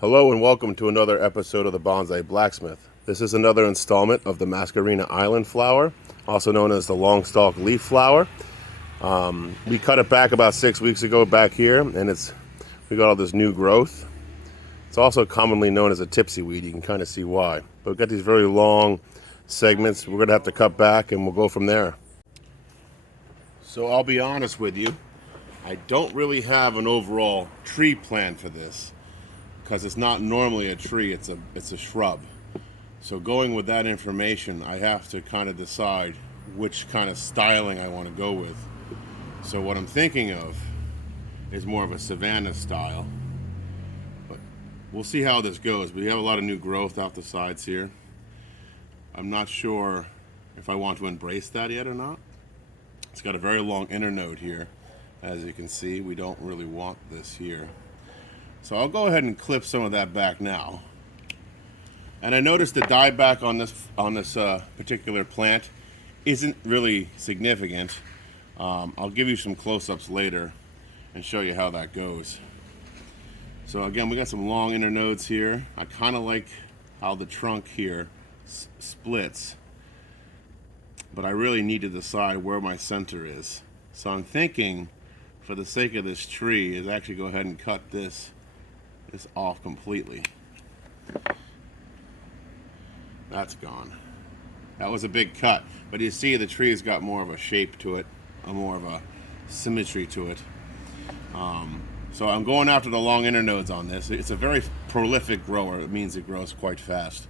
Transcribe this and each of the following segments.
Hello and welcome to another episode of the Bonsai Blacksmith. This is another installment of the Mascarene island flower, also known as the long stalk leaf flower. We cut it back about 6 weeks ago back here, and we got all this new growth. It's also commonly known as a tipsy weed. You can kind of see why. But we've got these very long segments we're going to have to cut back, and we'll go from there. So I'll be honest with you, I don't really have an overall tree plan for this, because it's not normally a tree, it's a shrub. So going with that information, I have to kind of decide which kind of styling I want to go with. So what I'm thinking of is more of a savanna style, but we'll see how this goes. We have a lot of new growth off the sides here. I'm not sure if I want to embrace that yet or not. It's got a very long inner node here. As you can see, we don't really want this here. So I'll go ahead and clip some of that back now. And I noticed the dieback on this particular plant isn't really significant. I'll give you some close-ups later and show you how that goes. So again, we got some long inner nodes here. I kind of like how the trunk here splits, but I really need to decide where my center is. So I'm thinking, for the sake of this tree, is actually go ahead and cut this off completely. That's gone. That was a big cut, but you see the tree's got more of a shape to it, more of a symmetry to it. So I'm going after the long inner nodes on this. It's a very prolific grower. It means it grows quite fast.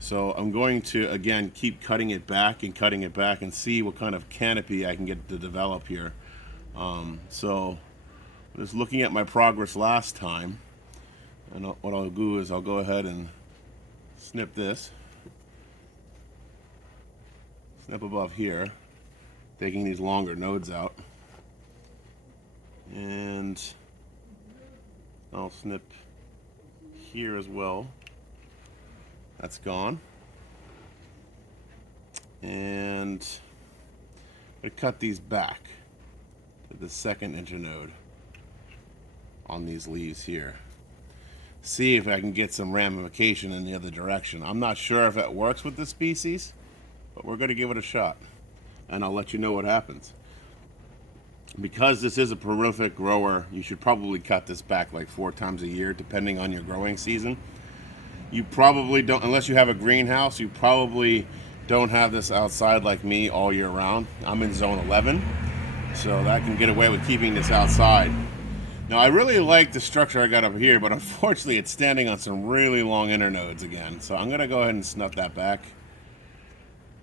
So I'm going to, again, keep cutting it back and see what kind of canopy I can get to develop here. So just looking at my progress last time, and what I'll do is I'll go ahead and snip this. Snip above here, taking these longer nodes out. And I'll snip here as well. That's gone. And I cut these back to the second internode on these leaves here. See if I can get some ramification in the other direction. I'm not sure if that works with this species, but we're going to give it a shot, and I'll let you know what happens. Because this is a prolific grower, you should probably cut this back like 4 times a year, depending on your growing season. You probably don't, unless you have a greenhouse, you probably don't have this outside like me all year round. I'm in zone 11, so that can get away with keeping this outside. Now, I really like the structure I got up here, but unfortunately it's standing on some really long inner nodes again. So I'm going to go ahead and snip that back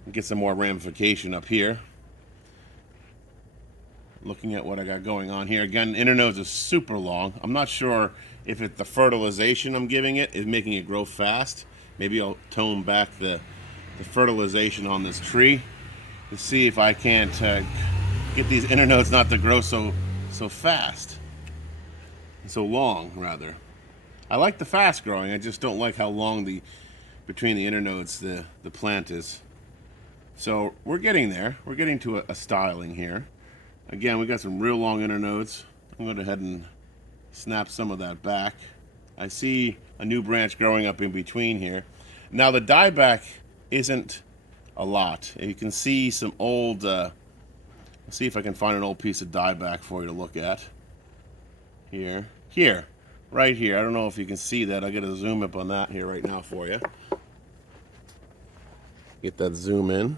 and get some more ramification up here. Looking at what I got going on here. Again, inner nodes are super long. I'm not sure if it's the fertilization I'm giving it is making it grow fast. Maybe I'll tone back the fertilization on this tree to see if I can't get these inner nodes not to grow so fast. So long, rather. I like the fast growing, I just don't like how long between the inner nodes the plant is. So we're getting there. We're getting to a styling here. Again, we got some real long inner nodes. I'm going to go ahead and snap some of that back. I see a new branch growing up in between here. Now the dieback isn't a lot. You can see some old, let's see if I can find an old piece of dieback for you to look at. Here, right here. I don't know if you can see that. I'll get a zoom up on that here right now for you. Get that zoom in.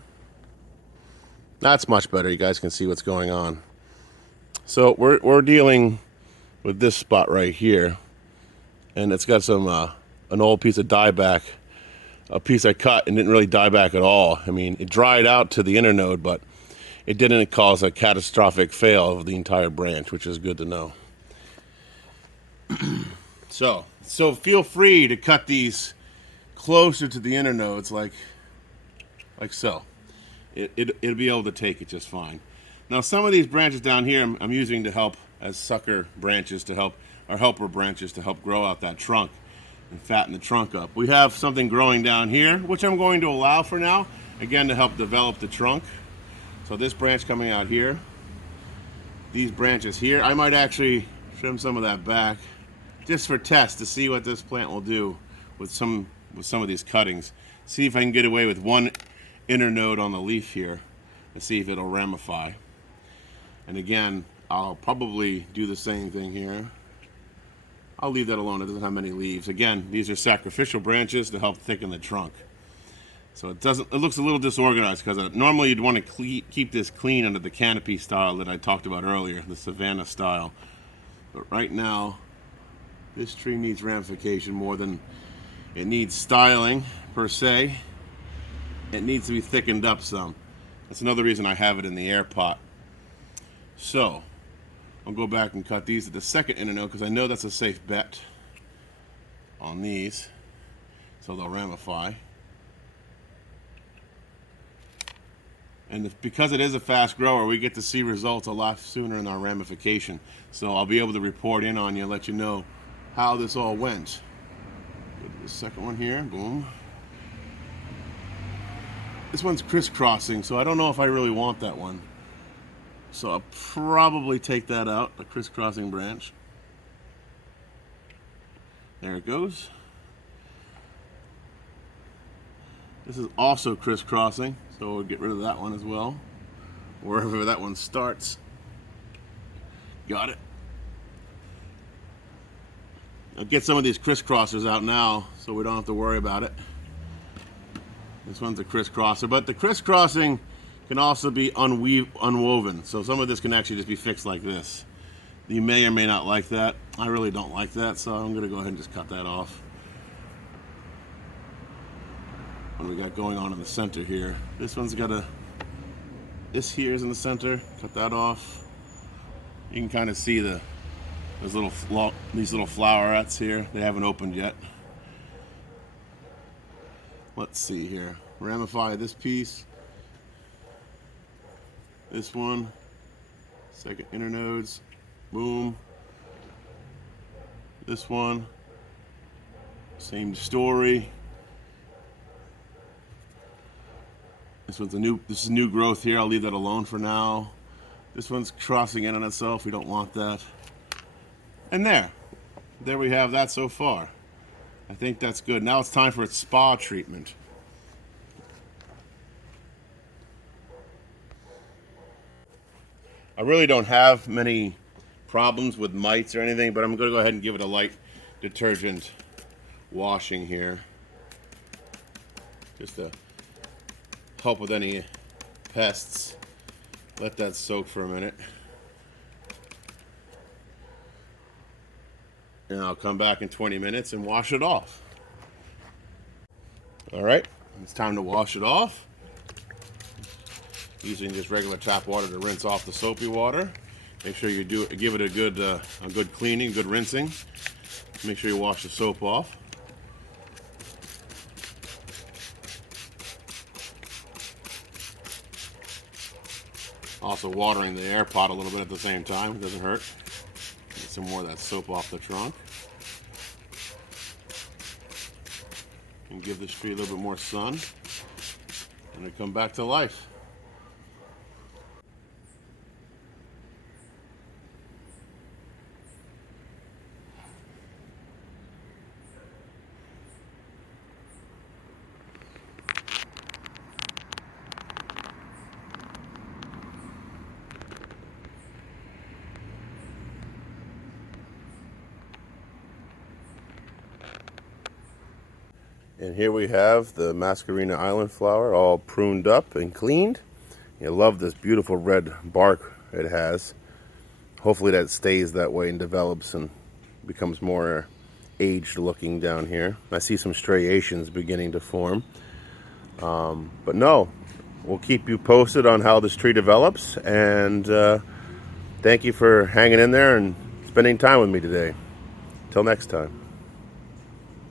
That's much better. You guys can see what's going on. So we're dealing with this spot right here, and it's got some an old piece of dieback, a piece I cut and didn't really die back at all. I mean, it dried out to the inner node, but it didn't cause a catastrophic fail of the entire branch, which is good to know. So feel free to cut these closer to the inner nodes, like so. It'll be able to take it just fine. Now, some of these branches down here I'm using to help as sucker branches to help, or helper branches to help grow out that trunk and fatten the trunk up. We have something growing down here, which I'm going to allow for now, again, to help develop the trunk. So this branch coming out here, these branches here, I might actually trim some of that back just for test to see what this plant will do with some of these cuttings. See if I can get away with one internode on the leaf here and see if it'll ramify. And again, I'll probably do the same thing here. I'll leave that alone. It doesn't have many leaves. Again, these are sacrificial branches to help thicken the trunk. So it looks a little disorganized because normally you'd want to keep this clean under the canopy style that I talked about earlier, the savanna style. But right now, this tree needs ramification more than it needs styling per se. It needs to be thickened up some. That's another reason I have it in the air pot. So I'll go back and cut these at the second internode because I know that's a safe bet on these, so they'll ramify. And because it is a fast grower, we get to see results a lot sooner in our ramification. So I'll be able to report in on you and let you know how this all went. Go to the second one here, boom. This one's crisscrossing, so I don't know if I really want that one. So I'll probably take that out, the crisscrossing branch. There it goes. This is also crisscrossing, so we'll get rid of that one as well. Wherever that one starts. Got it. I'll get some of these crisscrossers out now so we don't have to worry about it. This one's a crisscrosser, but the crisscrossing can also be unwoven. So some of this can actually just be fixed like this. You may or may not like that. I really don't like that, so I'm going to go ahead and just cut that off. What do we got going on in the center here? This one's got this here is in the center. Cut that off. You can kind of see these little flowerets here. They haven't opened yet. Let's see here. Ramify this piece. This one. Second internodes. Boom. This one. Same story. This is new growth here. I'll leave that alone for now. This one's crossing in on itself. We don't want that. And there we have that so far. I think that's good. Now it's time for its spa treatment. I really don't have many problems with mites or anything, but I'm going to go ahead and give it a light detergent washing here, just to help with any pests. Let that soak for a minute. And I'll come back in 20 minutes and wash it off. All right, it's time to wash it off. Using just regular tap water to rinse off the soapy water. Make sure you give it a good cleaning, good rinsing. Make sure you wash the soap off. Also watering the air pot a little bit at the same time. It doesn't hurt. Get some more of that soap off the trunk. And give this tree a little bit more sun. And it come back to life. And here we have the Mascarene island flower all pruned up and cleaned. You love this beautiful red bark it has. Hopefully that stays that way and develops and becomes more aged looking down here. I see some striations beginning to form. But no, we'll keep you posted on how this tree develops. And thank you for hanging in there and spending time with me today. Till next time.